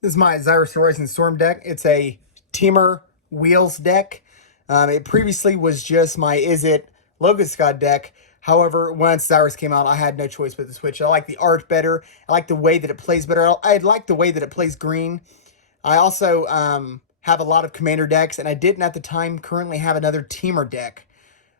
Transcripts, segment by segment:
This is my Xyris Horizon Storm deck. It's a Teamer Wheels deck. It previously was just my Is It Locust God deck. However, once Xyris came out, I had no choice but to switch. I like the art better. I like the way that it plays better. I like the way that it plays green. I also have a lot of commander decks, and I didn't at the time currently have another Teamer deck.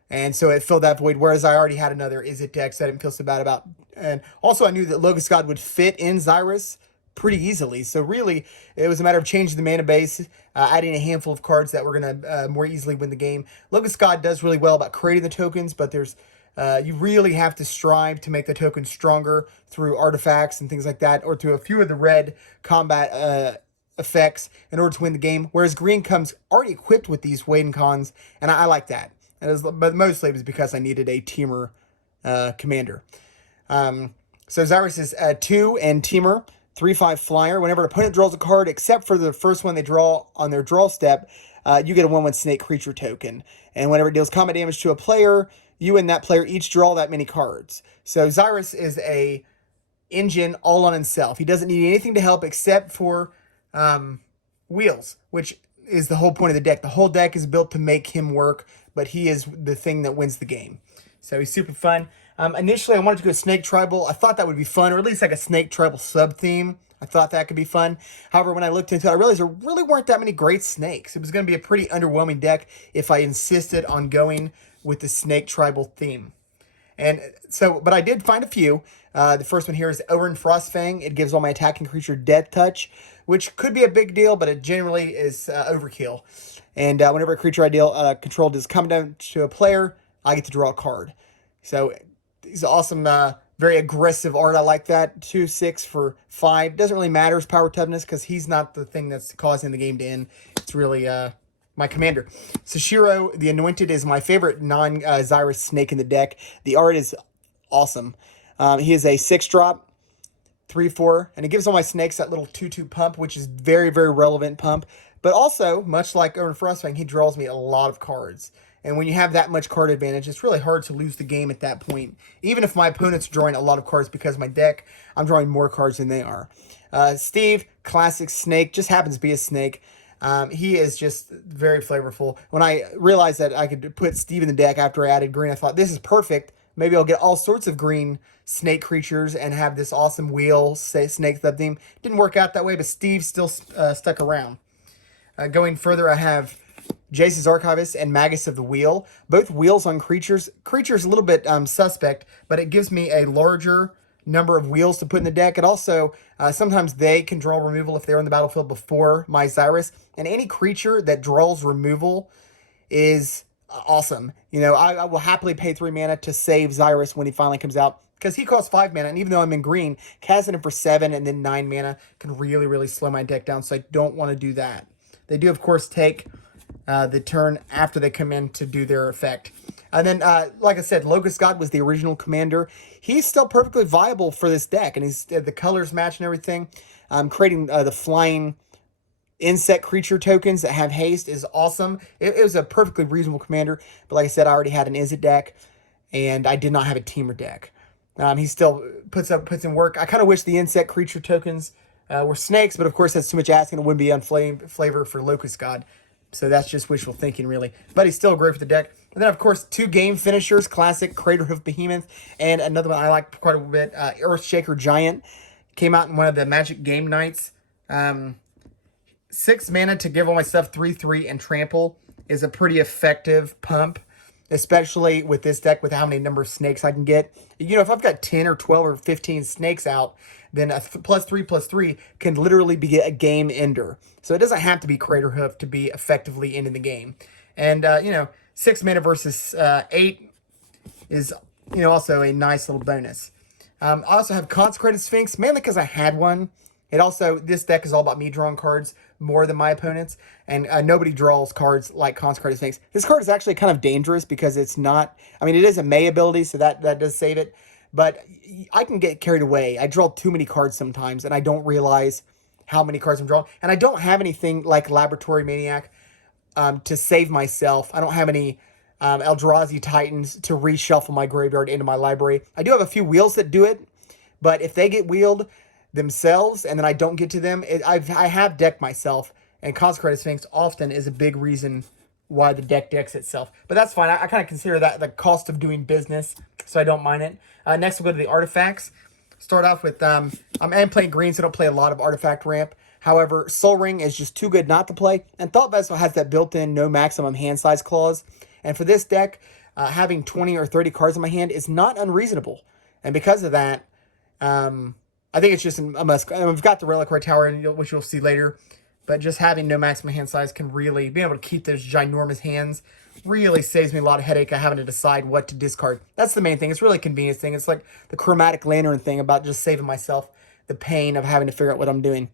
And so it filled that void, whereas I already had another Is It deck, so I didn't feel so bad about. And also, I knew that Locust God would fit in Xyris pretty easily. So really, it was a matter of changing the mana base, adding a handful of cards that were going to more easily win the game. Locust God does really well about creating the tokens, but there's you really have to strive to make the tokens stronger through artifacts and things like that, or through a few of the red combat effects in order to win the game. Whereas green comes already equipped with these weight and cons, and I like that. But mostly it was because I needed a Teamer commander. So Xyris is 2 and Teamer, 3/5 flyer. Whenever an opponent draws a card, except for the first one they draw on their draw step, you get a 1/1 snake creature token. And whenever it deals combat damage to a player, you and that player each draw that many cards. So Xyris is a engine all on himself. He doesn't need anything to help except for wheels, which is the whole point of the deck. The whole deck is built to make him work, but he is the thing that wins the game. So he's super fun. Initially, I wanted to go Snake Tribal. I thought that would be fun, or at least like a Snake Tribal sub-theme. I thought that could be fun. However, when I looked into it, I realized there really weren't that many great snakes. It was going to be a pretty underwhelming deck if I insisted on going with the Snake Tribal theme. And so, but I did find a few. The first one here is Orin Frostfang. It gives all my attacking creature Death Touch, which could be a big deal, but it generally is overkill. And whenever a creature I deal control does come down to a player, I get to draw a card. So he's awesome, very aggressive art. I like that. 2/6 for 5. Doesn't really matter his power toughness because he's not the thing that's causing the game to end. It's really my commander. Sashiro the Anointed is my favorite non-Xyris snake in the deck. The art is awesome. He is a 6-drop, 3/4, and it gives all my snakes that little 2/2 pump, which is very, very relevant pump. But also, much like Orin Frostfang, he draws me a lot of cards. And when you have that much card advantage, it's really hard to lose the game at that point. Even if my opponent's drawing a lot of cards because of my deck, I'm drawing more cards than they are. Steve, classic snake, just happens to be a snake. He is just very flavorful. When I realized that I could put Steve in the deck after I added green, I thought, this is perfect. Maybe I'll get all sorts of green snake creatures and have this awesome wheel snake sub theme. Didn't work out that way, but Steve still stuck around. Going further, I have Jace's Archivist and Magus of the Wheel. Both wheels on creatures. Creatures a little bit suspect, but it gives me a larger number of wheels to put in the deck. And also, sometimes they can draw removal if they're in the battlefield before my Xyris. And any creature that draws removal is awesome. You know, I will happily pay 3 mana to save Xyris when he finally comes out, because he costs 5 mana, and even though I'm in green, casting him for 7 and then 9 mana can really, really slow my deck down, so I don't want to do that. They do, of course, take the turn after they come in to do their effect. And then, like I said, Locust God was the original commander. He's still perfectly viable for this deck, and he's the colors match and everything. Creating the flying insect creature tokens that have haste is awesome. It was a perfectly reasonable commander, but like I said, I already had an Is It deck, and I did not have a Teamer deck. He still puts in work. I kind of wish the insect creature tokens were snakes, but of course that's too much asking. It wouldn't be on flavor for Locust God. So that's just wishful thinking, really. But he's still great for the deck. And then, of course, 2 game finishers, classic Craterhoof Behemoth, and another one I like quite a bit, Earthshaker Giant. Came out in one of the Magic game nights. 6 mana to give all my stuff 3/3 and trample is a pretty effective pump, especially with this deck with how many number of snakes I can get. You know, if I've got 10 or 12 or 15 snakes out, then a +3/+3 can literally be a game ender. So it doesn't have to be Craterhoof to be effectively ending the game. And, 6 mana versus 8 is, also a nice little bonus. I also have Consecrated Sphinx, mainly because I had one. This deck is all about me drawing cards more than my opponents, and nobody draws cards like Consecrated Sphinx. This card is actually kind of dangerous because it's not, it is a May ability, so that does save it, but I can get carried away. I draw too many cards sometimes, and I don't realize how many cards I'm drawing, and I don't have anything like Laboratory Maniac to save myself. I don't have any Eldrazi Titans to reshuffle my graveyard into my library. I do have a few wheels that do it, but if they get wheeled, themselves, and then I don't get to them. I have decked myself, and Consecrated Sphinx often is a big reason why the deck decks itself. But that's fine. I kind of consider that the cost of doing business, so I don't mind it. Next, we'll go to the artifacts. Start off with, I'm playing green, so I don't play a lot of artifact ramp. However, Soul Ring is just too good not to play, and Thought Vessel has that built-in no maximum hand size clause. And for this deck, having 20 or 30 cards in my hand is not unreasonable. And because of that, I think it's just a must. We've got the Reliquary Tower, which you'll see later. But just having no maximum hand size can really, being able to keep those ginormous hands, really saves me a lot of headache of having to decide what to discard. That's the main thing. It's really a convenience thing. It's like the Chromatic Lantern thing about just saving myself the pain of having to figure out what I'm doing.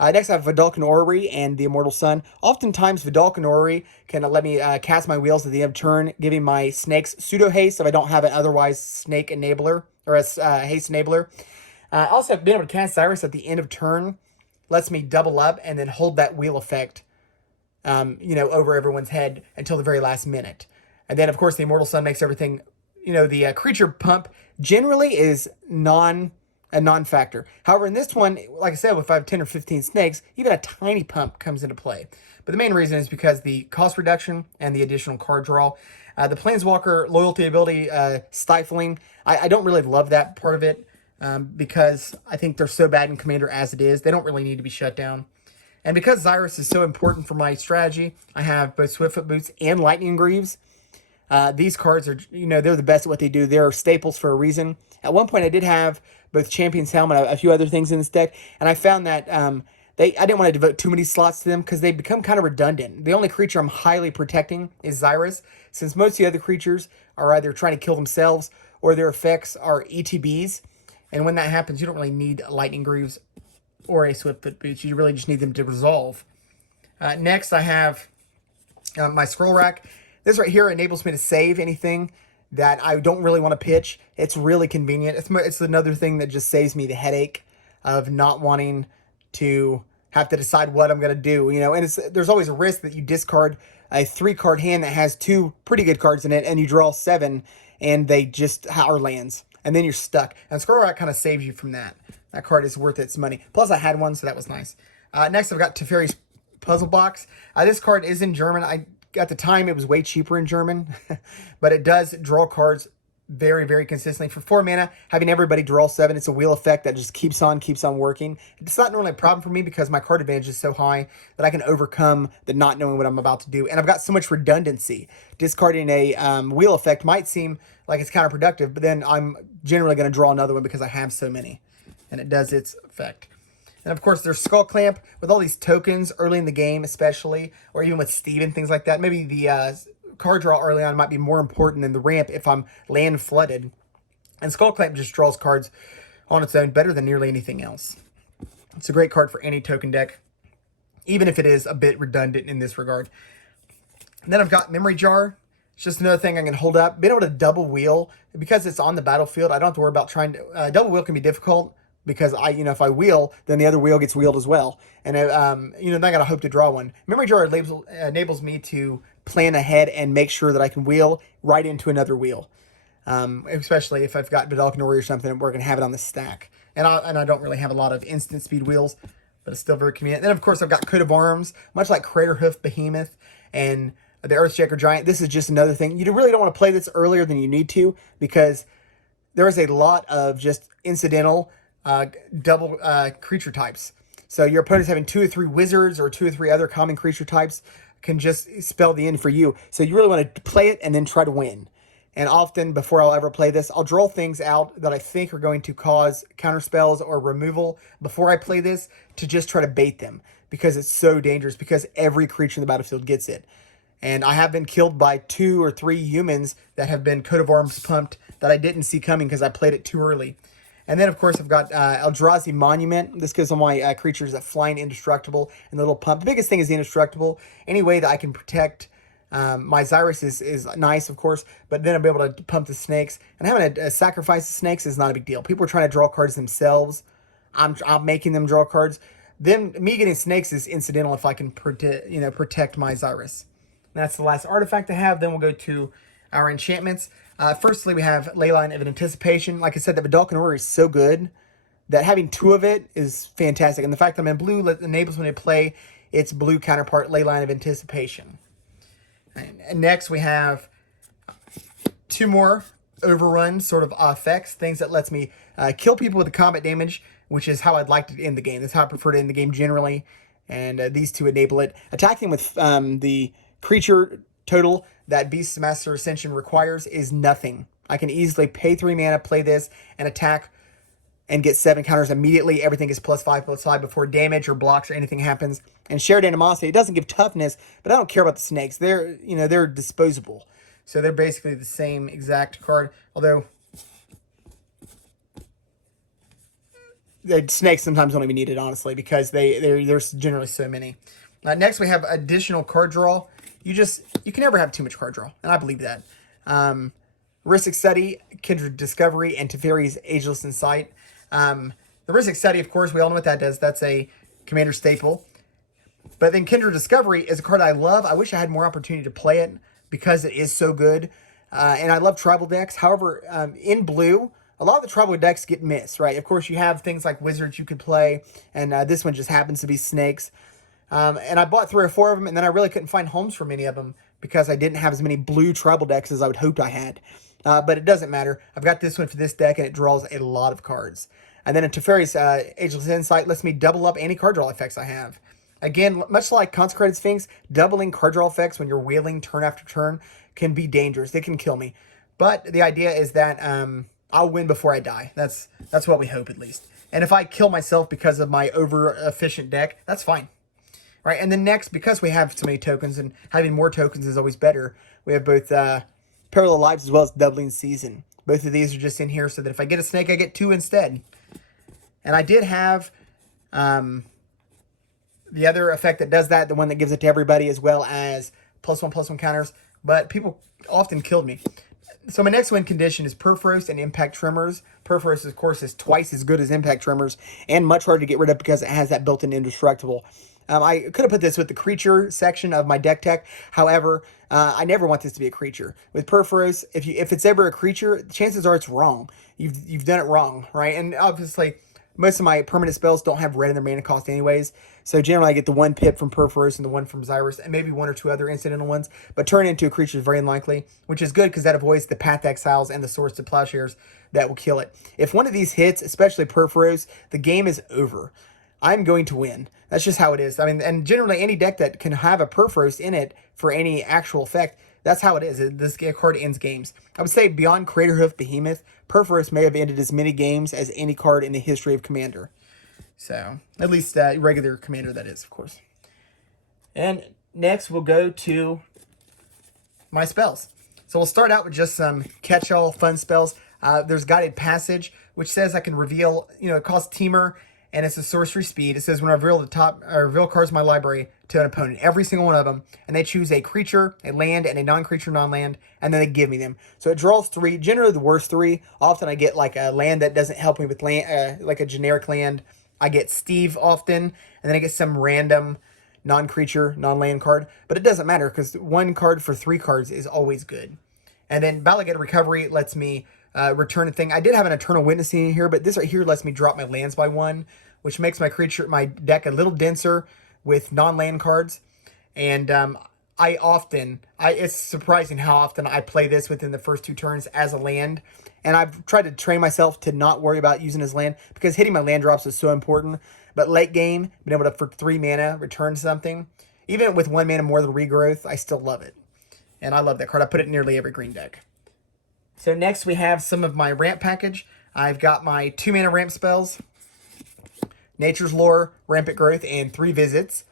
Next, I have Vidalcan Orrery and the Immortal Sun. Oftentimes, Vidalcan Orrery can let me cast my wheels at the end of turn, giving my snakes pseudo haste if I don't have an otherwise snake enabler or a haste enabler. Also, being able to cast Xyris at the end of turn lets me double up and then hold that wheel effect, over everyone's head until the very last minute. And then, of course, the Immortal Sun makes everything, the creature pump generally is a non-factor. However, in this one, like I said, if I have 10 or 15 snakes, even a tiny pump comes into play. But the main reason is because the cost reduction and the additional card draw. The Planeswalker loyalty ability, Stifling, I don't really love that part of it because I think they're so bad in Commander as it is. They don't really need to be shut down. And because Xyris is so important for my strategy, I have both Swiftfoot Boots and Lightning Greaves. These cards are, they're the best at what they do. They're staples for a reason. At one point, I did have both Champion's Helm and a few other things in this deck, and I found that I didn't want to devote too many slots to them because they become kind of redundant. The only creature I'm highly protecting is Xyris, since most of the other creatures are either trying to kill themselves or their effects are ETBs. And when that happens, you don't really need Lightning Greaves or a Swiftfoot Boots. You really just need them to resolve. Next, I have my Scroll Rack. This right here enables me to save anything that I don't really want to pitch. It's really convenient. It's another thing that just saves me the headache of not wanting to have to decide what I'm going to do. And there's always a risk that you discard a 3-card hand that has 2 pretty good cards in it, and you draw 7, and they just are lands. And then you're stuck. And Scroll Rack kind of saves you from that. That card is worth its money. Plus, I had one, so that was nice. Next, I've got Teferi's Puzzle Box. This card is in German. At the time, it was way cheaper in German. But it does draw cards very, very consistently. For 4 mana, having everybody draw 7, it's a wheel effect that just keeps on working. It's not normally a problem for me because my card advantage is so high that I can overcome the not knowing what I'm about to do. And I've got so much redundancy. Discarding a wheel effect might seem like it's counterproductive, but then I'm generally going to draw another one because I have so many. And it does its effect. And of course, there's Skull Clamp with all these tokens early in the game, especially, or even with Steven, things like that. Maybe the card draw early on might be more important than the ramp if I'm land flooded. And Skull Clamp just draws cards on its own better than nearly anything else. It's a great card for any token deck, even if it is a bit redundant in this regard. And then I've got Memory Jar. It's just another thing I can hold up. Being able to double wheel, because it's on the battlefield, I don't have to worry about trying to... double wheel can be difficult because if I wheel, then the other wheel gets wheeled as well. And, then I got to hope to draw one. Memory Jar enables me to plan ahead and make sure that I can wheel right into another wheel. Especially if I've got Vidalcan Orrery or something, we're going to have it on the stack. And I don't really have a lot of instant speed wheels, but it's still very convenient. Then, of course, I've got Coat of Arms, much like Craterhoof Behemoth and the Earthshaker Giant. This is just another thing. You really don't want to play this earlier than you need to because there is a lot of just incidental double creature types. So your opponent's having 2 or 3 wizards or 2 or 3 other common creature types can just spell the end for you. So you really want to play it and then try to win. And often, before I'll ever play this, I'll draw things out that I think are going to cause counterspells or removal before I play this to just try to bait them because it's so dangerous because every creature in the battlefield gets it. And I have been killed by 2 or 3 humans that have been Coat of Arms pumped that I didn't see coming because I played it too early. And then, of course, I've got Eldrazi Monument. This gives all my creatures that flying indestructible and the little pump. The biggest thing is the indestructible. Any way that I can protect my Xyris is nice, of course, but then I'll be able to pump the snakes. And having a sacrifice the snakes is not a big deal. People are trying to draw cards themselves. I'm making them draw cards. Then me getting snakes is incidental if I can protect my Xyris. That's the last artifact I have. Then we'll go to our enchantments. Firstly, we have Leyline of Anticipation. Like I said, the Vidalcan Orrery is so good that having 2 of it is fantastic. And the fact that I'm in blue enables me to play its blue counterpart, Leyline of Anticipation. And next we have 2 more overrun sort of effects, things that lets me kill people with the combat damage, which is how I'd like to end the game. That's how I prefer to end the game generally. And these 2 enable it. Attacking with the creature total that Beast's Master Ascension requires is nothing. I can easily pay 3 mana, play this, and attack and get 7 counters immediately. Everything is +5/+5 before damage or blocks or anything happens. And Shared Animosity, it doesn't give toughness, but I don't care about the snakes. They're disposable. So they're basically the same exact card, although the snakes sometimes don't even need it, honestly, because there's generally so many. Next, we have additional card draw. You can never have too much card draw, and I believe that. Rhystic Study, Kindred Discovery, and Teferi's Ageless Insight. The Rhystic Study, of course, we all know what that does. That's a commander staple. But then Kindred Discovery is a card I love. I wish I had more opportunity to play it because it is so good. And I love tribal decks. However, in blue, a lot of the tribal decks get missed, right? Of course, you have things like wizards you could play, and this one just happens to be snakes. And I bought 3 or 4 of them, and then I really couldn't find homes for many of them because I didn't have as many blue tribal decks as I would hoped I had. But it doesn't matter. I've got this one for this deck, and it draws a lot of cards. And then Teferi's Ageless Insight lets me double up any card draw effects I have. Again, much like Consecrated Sphinx, doubling card draw effects when you're wheeling turn after turn can be dangerous. They can kill me. But the idea is that I'll win before I die. That's what we hope, at least. And if I kill myself because of my over-efficient deck, that's fine. Right, and then next, because we have so many tokens, and having more tokens is always better, we have both Parallel Lives as well as Doubling Season. Both of these are just in here so that if I get a snake, I get 2 instead. And I did have the other effect that does that, the one that gives it to everybody, as well as +1/+1 counters, but people often killed me. So my next win condition is Perforos and Impact Tremors. Perforos, of course, is twice as good as Impact Tremors and much harder to get rid of because it has that built-in indestructible. I could have put this with the creature section of my deck tech. However, I never want this to be a creature. With Perforos, if it's ever a creature, chances are it's wrong. You've done it wrong, right? And obviously, most of my permanent spells don't have red in their mana cost anyways. So generally, I get the 1 pip from Perforos and the 1 from Xyris, and maybe 1 or 2 other incidental ones. But turn it into a creature is very unlikely, which is good because that avoids the Path Exiles and the Swords to Plowshares that will kill it. If one of these hits, especially Perforos, the game is over. I'm going to win. That's just how it is. I mean, and generally any deck that can have a Perforos in it for any actual effect, that's how it is. This card ends games. I would say beyond Craterhoof Behemoth, Perforos may have ended as many games as any card in the history of Commander. So, at least regular Commander, that is, of course. And next, we'll go to my spells. So we'll start out with just some catch-all fun spells. There's Guided Passage, which says I can reveal, it costs Teamer, and it's a sorcery speed. It says when I reveal cards in my library to an opponent, every single one of them, and they choose a creature, a land, and a non-creature non-land, and then they give me them. So it draws 3, generally the worst 3. Often I get like a land that doesn't help me with land, like a generic land. I get Steve often, and then I get some random non-creature, non-land card. But it doesn't matter because 1 card for 3 cards is always good. And then Balagat Recovery lets me return a thing. I did have an Eternal Witnessing in here, but this right here lets me drop my lands by 1, which makes my deck a little denser with non-land cards. And it's surprising how often I play this within the first 2 turns as a land. And I've tried to train myself to not worry about using his land because hitting my land drops is so important. But late game, being able to, for 3 mana, return something, even with 1 mana more than regrowth, I still love it. And I love that card. I put it in nearly every green deck. So next we have some of my ramp package. I've got my 2 mana ramp spells, Nature's Lore, Rampant Growth, and 3 Visits.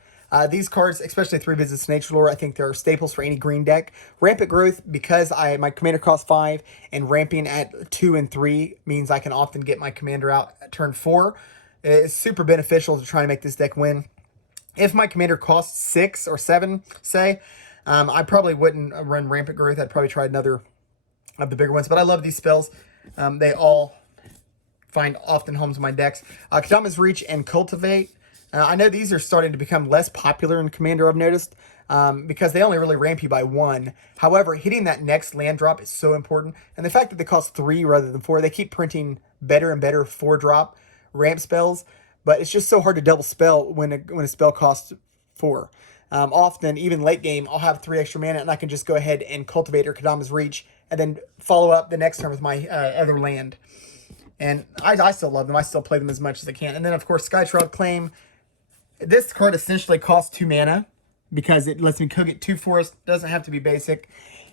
These cards, especially 3 Visits to Nature's Lore, I think they're staples for any green deck. Rampant Growth, because my commander costs 5, and ramping at 2 and 3 means I can often get my commander out at turn 4. It's super beneficial to try to make this deck win. If my commander costs 6 or 7, say, I probably wouldn't run Rampant Growth. I'd probably try another of the bigger ones, but I love these spells. They all find often homes in my decks. Kadama's Reach and Cultivate. I know these are starting to become less popular in Commander, I've noticed, because they only really ramp you by 1. However, hitting that next land drop is so important. And the fact that they cost 3 rather than 4, they keep printing better and better 4-drop ramp spells, but it's just so hard to double spell when a spell costs 4. Often, even late game, I'll have 3 extra mana, and I can just go ahead and cultivate or Kadama's Reach, and then follow up the next turn with my other land. And I still love them. I still play them as much as I can. And then, of course, Skyshroud Claim. This card essentially costs 2 mana because it lets me cook it 2 forests. Doesn't have to be basic.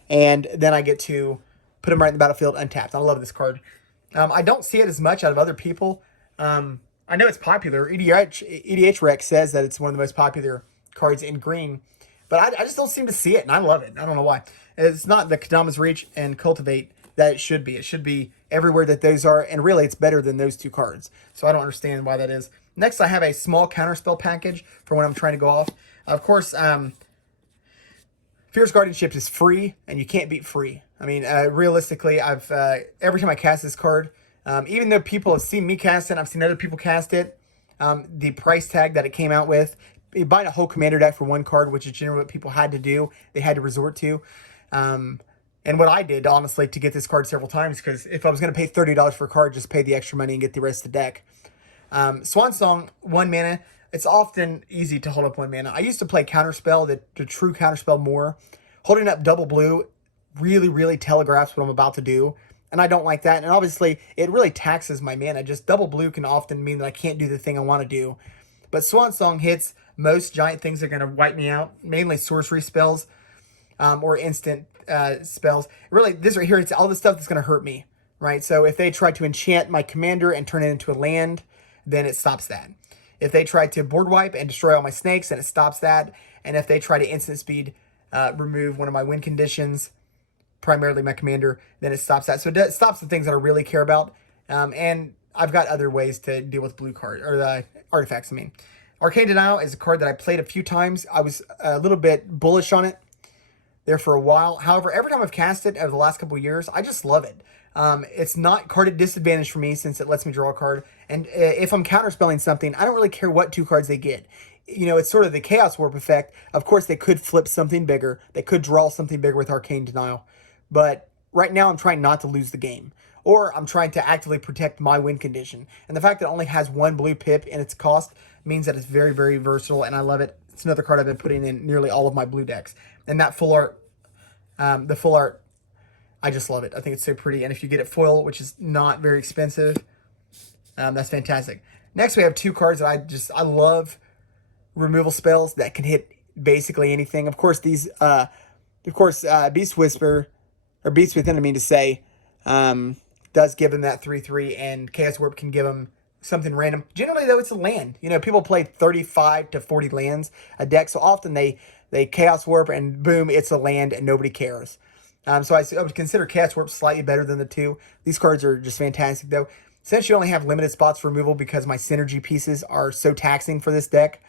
And then I get to put them right in the battlefield untapped. I love this card. I don't see it as much out of other people. I know it's popular. EDH Rec says that it's one of the most popular cards in green. But I just don't seem to see it, and I love it. I don't know why. It's not the Kadama's Reach and Cultivate that it should be. It should be everywhere that those are, and really it's better than those 2 cards. So I don't understand why that is. Next, I have a small counterspell package for when I'm trying to go off. Of course, Fierce Guardianship is free, and you can't beat free. I mean, realistically, I've every time I cast this card, even though people have seen me cast it, I've seen other people cast it, the price tag that it came out with, buying a whole commander deck for 1 card, which is generally what people had to do, they had to resort to. And what I did, honestly, to get this card several times, because if I was going to pay $30 for a card, just pay the extra money and get the rest of the deck. Swan Song, 1 mana. It's often easy to hold up 1 mana. I used to play Counterspell, the true Counterspell more. Holding up double blue really, really telegraphs what I'm about to do. And I don't like that. And obviously, it really taxes my mana. Just double blue can often mean that I can't do the thing I want to do. But Swan Song hits most giant things that are going to wipe me out. Mainly sorcery spells or instant spells. Really, this right here, it's all the stuff that's going to hurt me. Right? So if they try to enchant my commander and turn it into a land, then it stops that. If they try to board wipe and destroy all my snakes, then it stops that. And if they try to instant speed remove one of my win conditions, primarily my commander, then it stops that. So it stops the things that I really care about. And I've got other ways to deal with blue card, or the artifacts, I mean. Arcane Denial is a card that I played a few times. I was a little bit bullish on it there for a while. However, every time I've cast it over the last couple of years, I just love it. It's not card at disadvantage for me since it lets me draw a card. And if I'm counterspelling something, I don't really care what 2 cards they get. You know, it's sort of the Chaos Warp effect. Of course, they could flip something bigger. They could draw something bigger with Arcane Denial. But right now, I'm trying not to lose the game. Or I'm trying to actively protect my win condition. And the fact that it only has 1 blue pip in its cost means that it's very, very versatile, and I love it. It's another card I've been putting in nearly all of my blue decks. And that full art, I just love it. I think it's so pretty. And if you get it foil, which is not very expensive, that's fantastic. Next, we have 2 cards that I love removal spells that can hit basically anything. Of course, these, Beast Whisper, or Beast Within, I mean to say, does give them that 3/3, and Chaos Warp can give them something random. Generally, though, it's a land. You know, people play 35 to 40 lands a deck, so often they Chaos Warp, and boom, it's a land, and nobody cares. So I would consider Chaos Warp slightly better than the 2. These cards are just fantastic, though. Since you only have limited spots for removal because my synergy pieces are so taxing for this deck,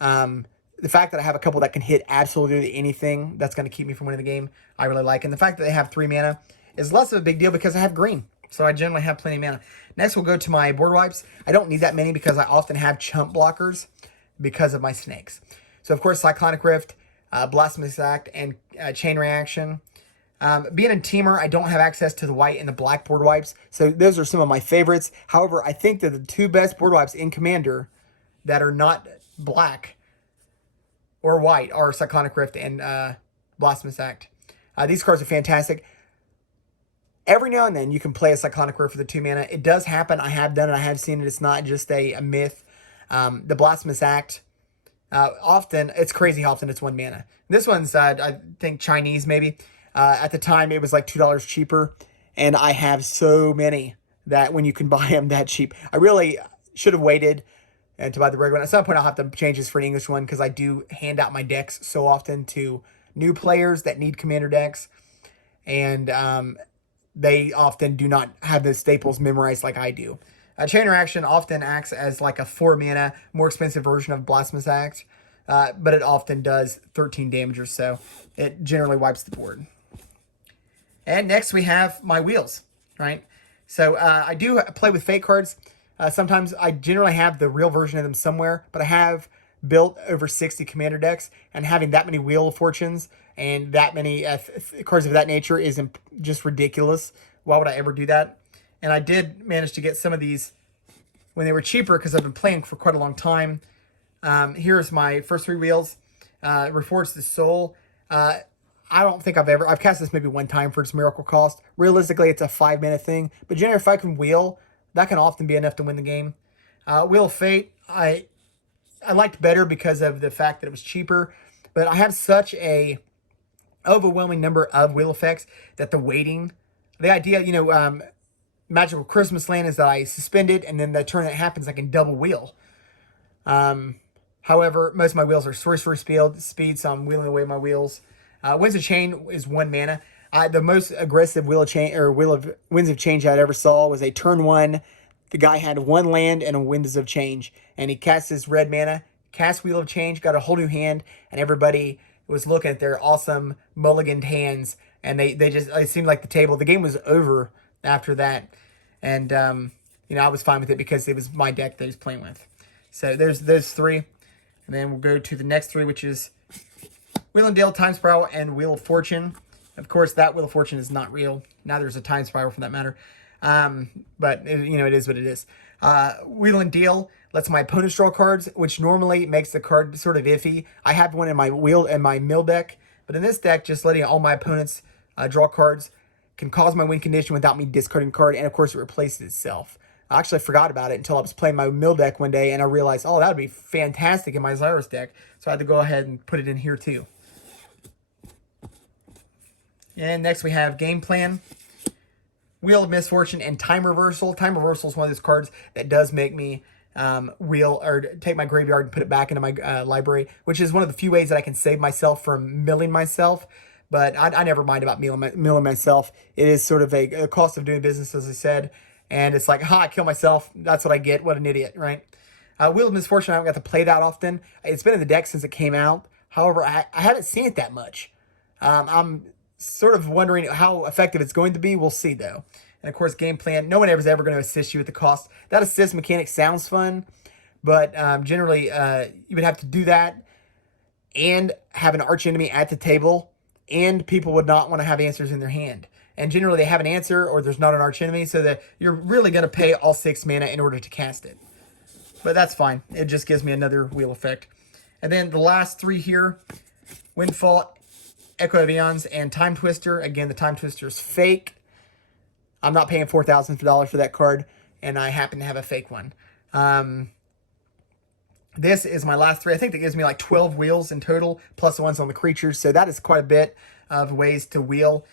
the fact that I have a couple that can hit absolutely anything that's going to keep me from winning the game, I really like. And the fact that they have 3 mana is less of a big deal because I have green. So I generally have plenty of mana. Next, we'll go to my board wipes. I don't need that many because I often have chump blockers because of my snakes. So, of course, Cyclonic Rift, Blasphemous Act, and Chain Reaction. Being a teamer, I don't have access to the white and the black board wipes. So those are some of my favorites. However, I think that the 2 best board wipes in Commander that are not black or white are Cyclonic Rift and Blasphemous Act. These cards are fantastic. Every now and then you can play a Cyclonic Rift for the 2 mana. It does happen. I have done it. I have seen it. It's not just a myth. The Blasphemous Act, often, it's crazy how often it's 1 mana. This one's, I think, Chinese maybe. At the time, it was like $2 cheaper. And I have so many that when you can buy them that cheap. I really should have waited to buy the regular one. At some point, I'll have to change this for an English one because I do hand out my decks so often to new players that need Commander decks. And they often do not have the staples memorized like I do. Chain Reaction often acts as like a 4 mana, more expensive version of Blasphemous Act, but it often does 13 damage or so. It generally wipes the board. And next we have my wheels, right? So I do play with fake cards. Sometimes I generally have the real version of them somewhere, but I have built over 60 Commander decks, and having that many Wheel of Fortunes and that many cards of that nature is just ridiculous. Why would I ever do that? And I did manage to get some of these when they were cheaper, because I've been playing for quite a long time. Here's my first 3 wheels. Reforge the Soul. I don't think I've cast this maybe one time for its miracle cost. Realistically, it's a 5-mana thing, but generally if I can wheel, that can often be enough to win the game. Wheel of Fate, I liked better because of the fact that it was cheaper, but I have such a overwhelming number of wheel effects that the idea, Magical Christmas Land is that I suspend it, and then the turn that happens, I can double wheel. However, most of my wheels are sorcery speed, so I'm wheeling away my wheels. Winds of Change is 1 mana. The most aggressive Winds of Change I'd ever saw was a turn 1. The guy had 1 land and a Winds of Change, and he cast his red mana, cast Wheel of Change, got a whole new hand, and everybody was looking at their awesome mulliganed hands, and it seemed like the game was over after that, and I was fine with it because it was my deck that he was playing with. So there's those 3, and then we'll go to the next 3, which is Wheel and Deal, Time Spiral, and Wheel of Fortune. Of course, that Wheel of Fortune is not real. Neither is a Time Spiral for that matter. But it is what it is. Wheel and Deal lets my opponents draw cards, which normally makes the card sort of iffy. I have one in my mill deck, but in this deck, just letting all my opponents draw cards can cause my win condition without me discarding a card, and of course it replaces itself. I actually forgot about it until I was playing my mill deck one day, and I realized, that would be fantastic in my Xyris deck. So I had to go ahead and put it in here too. And next we have Game Plan, Wheel of Misfortune, and Time Reversal. Time Reversal is one of those cards that does make me take my graveyard and put it back into my library, which is one of the few ways that I can save myself from milling myself. But I never mind about milling myself. It is sort of a cost of doing business, as I said. And it's like, I kill myself. That's what I get. What an idiot, right? Wheel of Misfortune, I haven't got to play that often. It's been in the deck since it came out. However, I haven't seen it that much. I'm sort of wondering how effective it's going to be. We'll see, though. And, of course, Game Plan. No one ever is ever going to assist you with the cost. That assist mechanic sounds fun, but generally you would have to do that and have an archenemy at the table, and people would not want to have answers in their hand. And generally they have an answer or there's not an archenemy, so that you're really going to pay all 6 mana in order to cast it. But that's fine. It just gives me another wheel effect. And then the last 3 here, Windfall, Echo of Eons, and Time Twister. Again, the Time Twister is fake. I'm not paying $4,000 for that card, and I happen to have a fake one. This is my last 3. I think that gives me like 12 wheels in total, plus the ones on the creatures, so that is quite a bit of ways to wheel.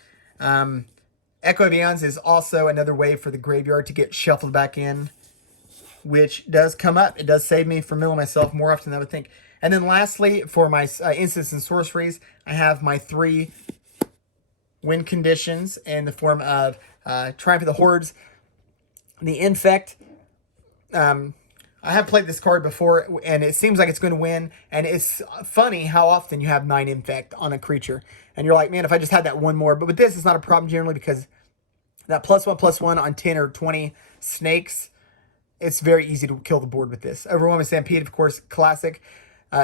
Echo of Eons is also another way for the graveyard to get shuffled back in, which does come up. It does save me from milling myself more often than I would think. And then lastly, for my instants and sorceries, I have my 3 win conditions in the form of Triumph of the Hordes, the Infect. I have played this card before, and it seems like it's going to win. And it's funny how often you have 9 Infect on a creature. And you're like, man, if I just had that one more. But with this, it's not a problem generally because that +1/+1 on 10 or 20 snakes, it's very easy to kill the board with this. Overwhelming Stampede, of course, classic.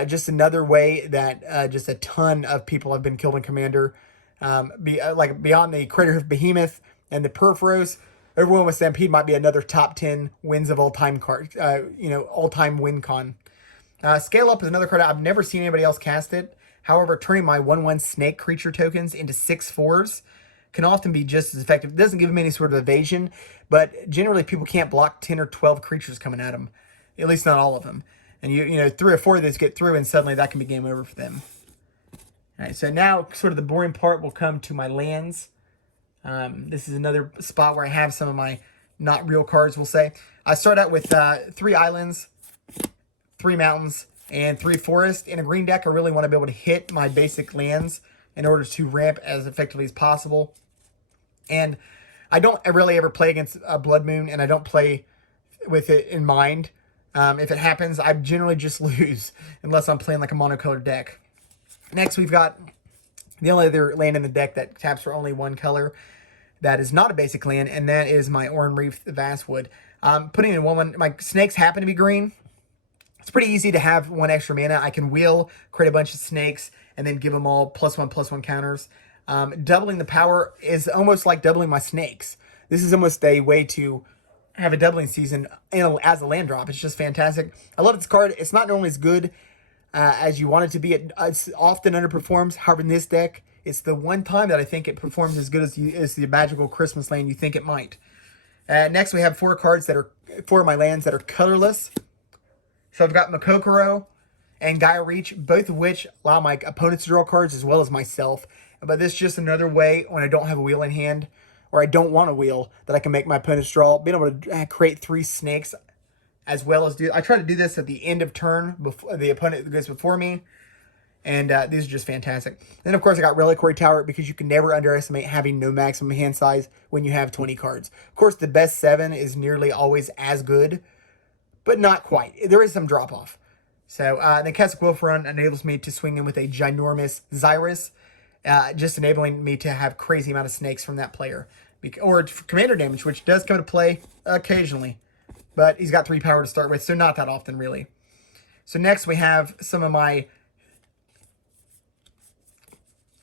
Just another way that just a ton of people have been killed in Commander. Like beyond the Craterhoof Behemoth and the Perforos, Overwhelming Stampede might be another top 10 wins of all time card. All-time win con. Scale Up is another card. I've never seen anybody else cast it. However, turning my 1/1 snake creature tokens into 6/4s can often be just as effective. It doesn't give them any sort of evasion, but generally people can't block 10 or 12 creatures coming at them. At least not all of them. And you know 3 or 4 of these get through, and suddenly that can be game over for them. All right, so now sort of the boring part will come to my lands. This is another spot where I have some of my not real cards, we'll say. I start out with 3 islands, 3 mountains, and 3 forests. In a green deck, I really want to be able to hit my basic lands in order to ramp as effectively as possible. And I don't really ever play against a Blood Moon, and I don't play with it in mind. If it happens, I generally just lose, unless I'm playing like a monocolored deck. Next, we've got the only other land in the deck that taps for only 1 color that is not a basic land, and that is my Oran Reef, the Vastwood. Putting in 1/1, my snakes happen to be green. It's pretty easy to have 1 extra mana. I can wheel, create a bunch of snakes, and then give them all +1/+1 counters. Doubling the power is almost like doubling my snakes. This is almost a way to have a doubling season as a land drop. It's just fantastic. I love this card. It's not normally as good as you want it to be. It's often underperforms. However, in this deck, it's the one time that I think it performs as good as the magical Christmas land you think it might. Next, we have 4 cards that are 4 of my lands that are colorless. So I've got Makokoro and Gaia Reach, both of which allow my opponents to draw cards as well as myself. But this is just another way when I don't have a wheel in hand, or I don't want a wheel, that I can make my opponents draw. Being able to create 3 snakes, as well as I try to do this at the end of turn, before the opponent goes before me. And these are just fantastic. Then, of course, I got Reliquary Tower, because you can never underestimate having no maximum hand size when you have 20 cards. Of course, the best 7 is nearly always as good, but not quite. There is some drop-off. So the Keswick Wolf Run enables me to swing in with a ginormous Xyris, just enabling me to have crazy amount of snakes from that player. Or commander damage, which does come into play occasionally. But he's got 3 power to start with, so not that often, really. So next we have some of my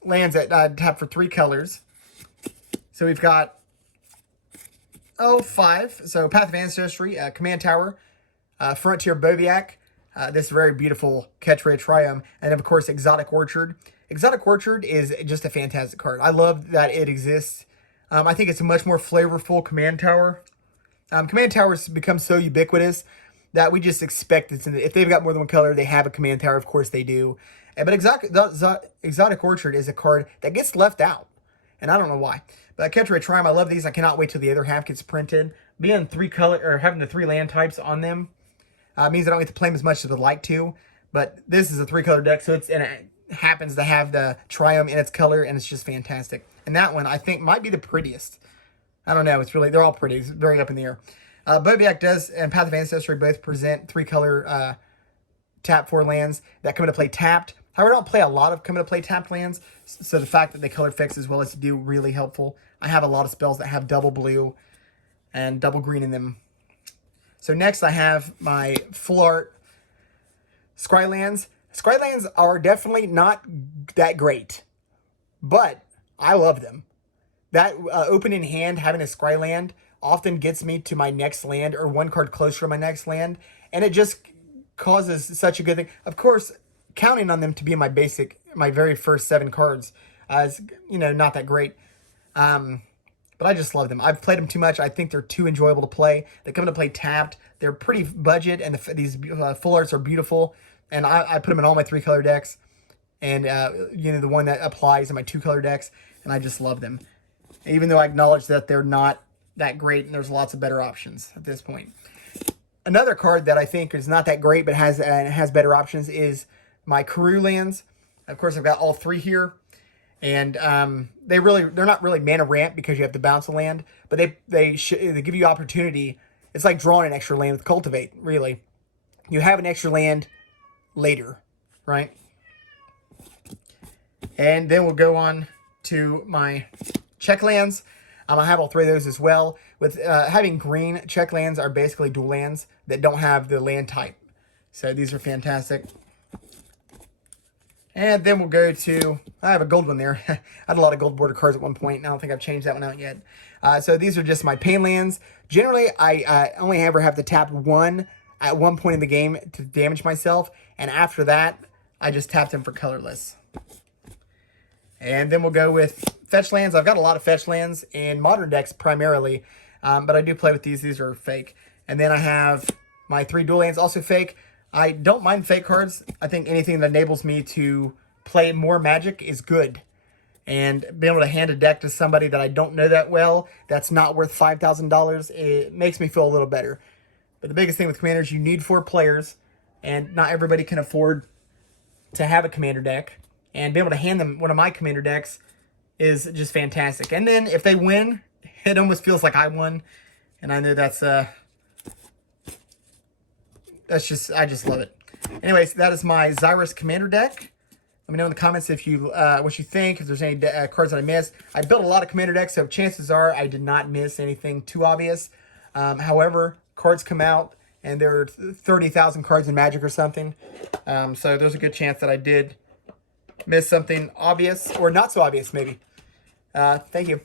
lands that tap for 3 colors. So we've got 5. So Path of Ancestry, Command Tower, Frontier Boviac, this very beautiful Ketria Triumph, and of course Exotic Orchard. Exotic Orchard is just a fantastic card. I love that it exists. I think it's a much more flavorful Command Tower. Command Towers become so ubiquitous that we just expect it's if they've got more than one color, they have a Command Tower. Of course they do. But Exotic Orchard is a card that gets left out, and I don't know why. But Ketria Triumph, I love these. I cannot wait till the other half gets printed. Being 3 color, or having the 3 land types on them, means I don't get to play them as much as I'd like to. But this is a 3-color deck, so it happens to have the Triumph in its color, and it's just fantastic. And that one, I think, might be the prettiest. I don't know. They're all pretty. It's very up in the air. Boviac does, and Path of Ancestry both present 3-color tap 4 lands that come into play tapped. However, I don't play a lot of come into play tapped lands, so the fact that they color fix as well as do really helpful. I have a lot of spells that have double blue and double green in them. So next I have my full art Scrylands. Scrylands are definitely not that great, but I love them. That open in hand, having a Scryland often gets me to my next land, or 1 card closer to my next land, and it just causes such a good thing. Of course, counting on them to be my very first 7 cards is, not that great. But I just love them. I've played them too much. I think they're too enjoyable to play. They come into play tapped. They're pretty budget, and these full arts are beautiful. And I put them in all my 3-color decks, and the one that applies in my 2-color decks, and I just love them. Even though I acknowledge that they're not that great, and there's lots of better options at this point. Another card that I think is not that great, but has better options is my Karoo lands. Of course, I've got all 3 here. And they're not really mana ramp because you have to bounce a land, but they give you opportunity. It's like drawing an extra land with Cultivate, really. You have an extra land later, right? And then we'll go on to my check lands. I have all 3 of those as well. With having green, check lands are basically dual lands that don't have the land type. So these are fantastic. And then we'll go to, I have a gold one there. I had a lot of gold border cards at one point, and I don't think I've changed that one out yet. So these are just my pain lands. Generally, I only ever have to tap 1 at one point in the game to damage myself, and after that, I just tap them for colorless. And then we'll go with fetch lands. I've got a lot of fetch lands in modern decks primarily, but I do play with these. These are fake. And then I have my 3 dual lands, also fake. I don't mind fake cards. I think anything that enables me to play more Magic is good. And being able to hand a deck to somebody that I don't know that well, that's not worth $5,000, it makes me feel a little better. But the biggest thing with Commanders, you need 4 players, and not everybody can afford to have a Commander deck. And being able to hand them one of my Commander decks is just fantastic. And then if they win, it almost feels like I won. And I know that's I just love it. Anyways, that is my Xyris Commander deck. Let me know in the comments if you what you think, if there's any cards that I missed. I built a lot of Commander decks, so chances are I did not miss anything too obvious. However, cards come out, and there are 30,000 cards in Magic or something. So there's a good chance that I did miss something obvious, or not so obvious maybe. Thank you.